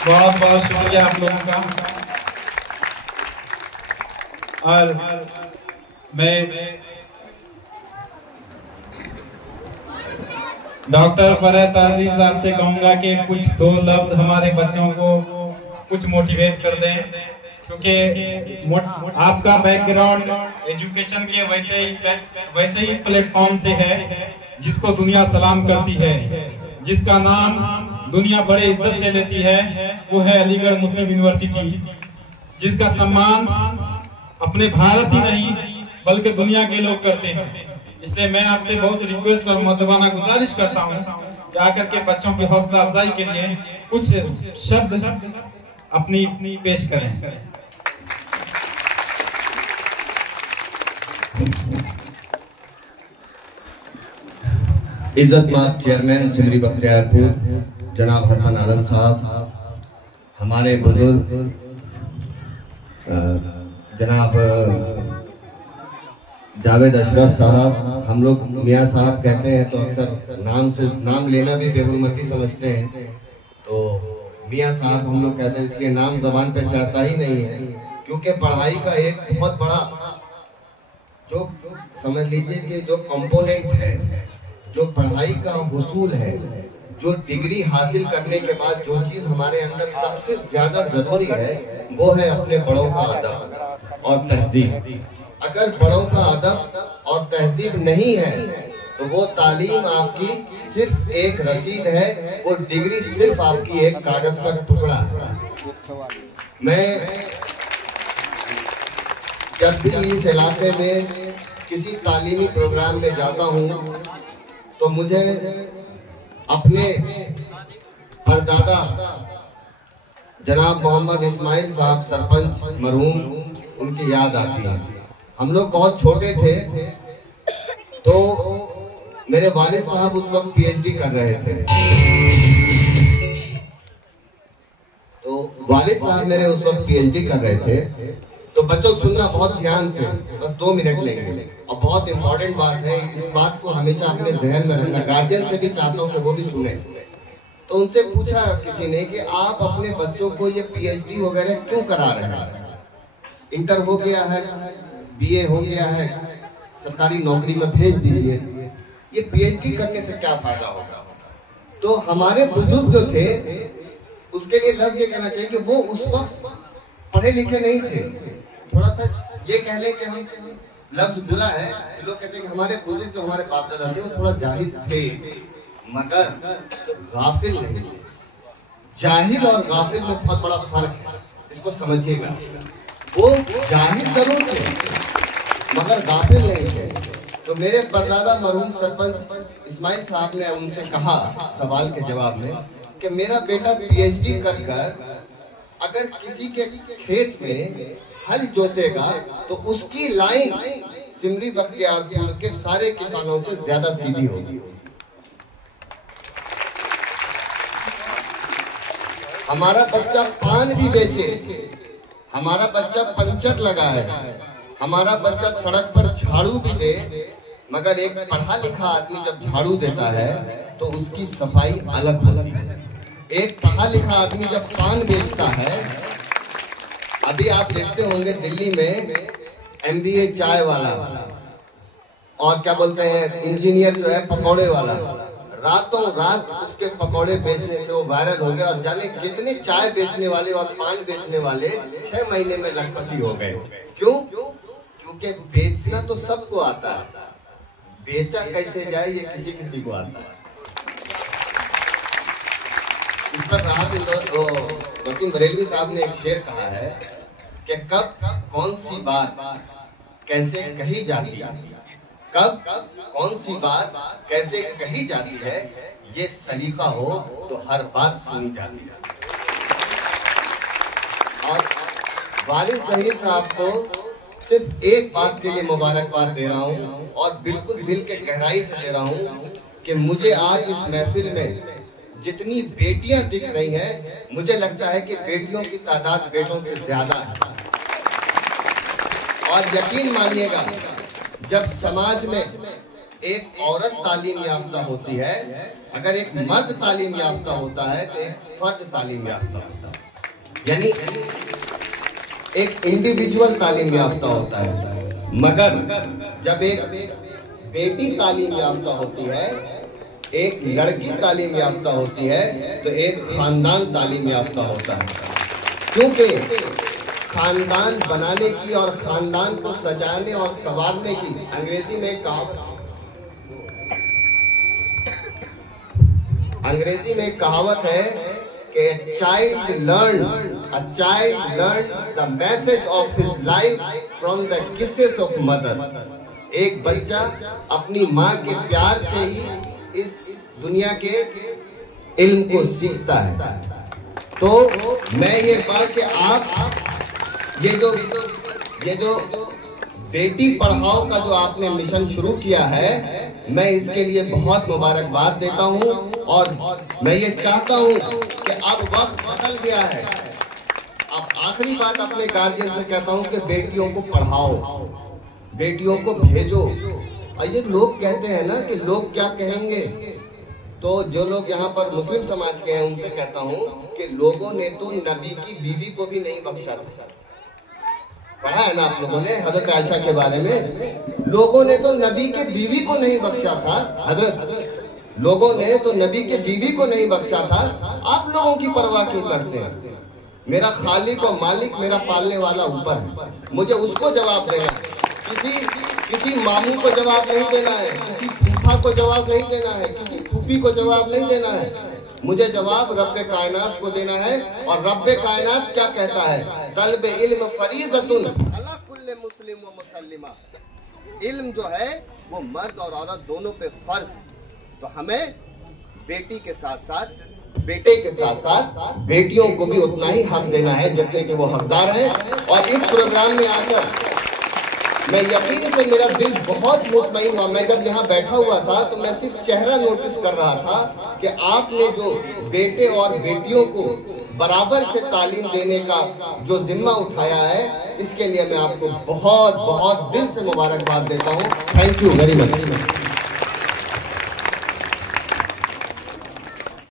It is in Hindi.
बहुत बहुत शुक्रिया आप लोगों का। और मैं डॉक्टर फरह सादी साहब से कहूंगा कि कुछ दो लफ्ज हमारे बच्चों को कुछ मोटिवेट कर दें, क्योंकि आपका बैकग्राउंड एजुकेशन के वैसे ही प्लेटफॉर्म से है जिसको दुनिया सलाम करती है, जिसका नाम दुनिया बड़े इज्जत से लेती है, वो है अलीगढ़ मुस्लिम यूनिवर्सिटी, जिसका सम्मान अपने भारत ही नहीं बल्कि दुनिया के लोग करते हैं। इसलिए मैं आपसे बहुत रिक्वेस्ट और मुद्दबाना गुजारिश करता हूँ कि आकर के बच्चों की हौसला अफजाई के लिए कुछ शब्द अपनी पेश करें। इज्जतमाब चेयरमैन सिमरी बख्तियारपुर जनाब हसन आलम साहब, हमारे बुजुर्ग जनाब जावेद अशरफ साहब, हम लोग मियाँ साहब कहते हैं तो अक्सर नाम लेना भी बेहुरमती समझते हैं, तो मियाँ साहब हम लोग कहते हैं, इसलिए नाम जबान पे चढ़ता ही नहीं है, क्योंकि पढ़ाई का एक बहुत बड़ा जो समझ लीजिए कि जो कंपोनेंट है, जो पढ़ाई का हुसूल है, जो डिग्री हासिल करने के बाद जो चीज हमारे अंदर सबसे ज्यादा जरूरी है वो है अपने बड़ों का अदब और तहजीब। अगर बड़ों का अदब और तहजीब नहीं है तो वो तालीम आपकी सिर्फ एक रसीद है, वो डिग्री सिर्फ आपकी एक कागज का टुकड़ा है। मैं जब भी इस इलाके में किसी तालीमी प्रोग्राम में जाता हूँ तो मुझे अपने परदादा जनाब मोहम्मद इस्माइल साहब सरपंच मरहूम, उनकी याद आती है। हम लोग बहुत छोटे थे तो मेरे वालिद साहब उस वक्त पीएचडी कर रहे थे, तो वालिद साहब मेरे उस वक्त पीएचडी कर रहे थे। तो बच्चों सुनना बहुत ध्यान से, बस 2 मिनट लेंगे, और बहुत इंपॉर्टेंट बात है, इस बात को हमेशा अपने जहन में रखना। गार्जियन से भी चाहता हूँ कि वो भी सुने। तो उनसे पूछा किसी ने कि आप अपने बच्चों को ये पीएचडी वगैरह क्यों करा रहे हैं? इंटर हो गया है, बीए हो गया है, सरकारी नौकरी में भेज दीजिए, ये पीएचडी करने से क्या फायदा होगा? तो हमारे बुजुर्ग जो थे उसके लिए लफ्ज ये कहना चाहिए कि वो उस वक्त पढ़े लिखे नहीं थे। थोड़ा सा ये कह लें कि हम लफ्ज बुरा है, लोग कहते हैं कि हमारे बुजुर्ग जो हमारे बाप दादा थे वो थोड़ा जाहिल थे, मगर गाफिल नहीं। जाहिल और गाफिल में बहुत बड़ा फर्क है, इसको समझिएगा। वो जाहिल जरूर थे मगर गाफिल नहीं थे। तो मेरे परदादा मरहूम सरपंच इस्माइल साहब ने उनसे कहा सवाल के जवाब में कि मेरा बेटा पीएचडी कर अगर किसी के खेत में हल जोतेगा तो उसकी लाइन सिमरी बख्तियारपुर के सारे किसानों से ज्यादा सीधी होगी। हमारा बच्चा पान भी बेचे, हमारा बच्चा पंचर लगाए, हमारा बच्चा सड़क पर झाड़ू भी दे, मगर एक पढ़ा लिखा आदमी जब झाड़ू देता है तो उसकी सफाई अलग होती है। एक पढ़ा लिखा आदमी जब पान बेचता है, अभी आप देखते होंगे दिल्ली में एमबीए चाय वाला और क्या बोलते हैं इंजीनियर जो है पकौड़े वाला, रातों रात उसके पकौड़े बेचने से वो वायरल हो गया, और जाने कितने चाय बेचने वाले और पान बेचने वाले 6 महीने में लखपति हो गए। क्यों? क्योंकि बेचना तो सबको आता है, बेचा कैसे जाए ये किसी किसी को आता है। इस पर वकील बरेलवी साहब ने एक शेर कहा है कि कब कौन सी बात कैसे कही जाती है, कब कौन सी बात कैसे कही जाती है, ये सलीका हो तो हर बात सुनी जाती है। और वालिद जहीर साहब को सिर्फ एक बात के लिए मुबारकबाद दे रहा हूँ, और बिल्कुल दिल के गहराई से दे रहा हूँ कि मुझे आज इस महफिल में जितनी बेटियां दिख रही हैं, मुझे लगता है कि बेटियों की तादाद बेटों से ज्यादा है। और यकीन मानिएगा, जब समाज में एक औरत तालीम याफ्ता होती है, अगर एक मर्द तालीम याफ्ता होता है तो एक फर्द तालीम याफ्ता होता है, यानी एक इंडिविजुअल तालीम याफ्ता होता है। मगर जब एक बेटी तालीम याफ्ता होती है, एक लड़की तालीम याफ्ता होती है, तो एक खानदान तालीम याफ्ता होता है। क्योंकि खानदान बनाने की और खानदान को सजाने और संवारने की अंग्रेजी में एक कहावत है कि a child learn the message of his life from the kisses of mother। एक बच्चा अपनी माँ के प्यार से ही इस दुनिया के इल्म को सीखता है। तो मैं ये बात कि आप ये जो बेटी पढ़ाओ का जो आपने मिशन शुरू किया है, मैं इसके लिए बहुत मुबारकबाद देता हूँ। और मैं ये चाहता हूँ कि अब वक्त बदल गया है। अब आखिरी बात अपने गार्जियन से कहता हूँ कि बेटियों को पढ़ाओ, बेटियों को भेजो। और ये लोग कहते हैं ना कि लोग क्या कहेंगे, तो जो लोग यहाँ पर मुस्लिम समाज के हैं उनसे कहता हूँ कि लोगों ने तो नबी की बीवी को भी नहीं बख्शा था। पढ़ा है ना आप लोगों ने हजरत आयशा के बारे में? लोगों ने तो नबी के बीवी को नहीं बख्शा था। हजरत लोगों ने तो नबी के बीवी को नहीं बख्शा था। आप लोगों की परवाह क्यों करते हैं? मेरा खालिक और मालिक, मेरा पालने वाला ऊपर है, मुझे उसको जवाब देना है। किसी मामू को जवाब नहीं देना है, किसी फूफा को जवाब नहीं देना है, किसी फूफी को जवाब नहीं देना है। मुझे जवाब रब्बे कायनात को देना है। और रब्बे कायनात क्या कहता है? तलब इल्म फरीज़तुन अला कुल्ले मुस्लिम व मुसल्लिमा। इल्म जो है वो मर्द और औरत दोनों पे फर्ज। तो हमें बेटी के साथ साथ बेटे के साथ साथ बेटियों को भी उतना ही हक देना है जितने के वो हकदार हैं। और इस प्रोग्राम में आकर मैं यकीन से मेरा दिल बहुत मुतमईन हुआ। मैं जब यहाँ बैठा हुआ था तो मैं सिर्फ चेहरा नोटिस कर रहा था कि आपने जो बेटे और बेटियों को बराबर से तालीम देने का जो जिम्मा उठाया है, इसके लिए मैं आपको बहुत बहुत दिल से मुबारकबाद देता हूँ। Thank you very much.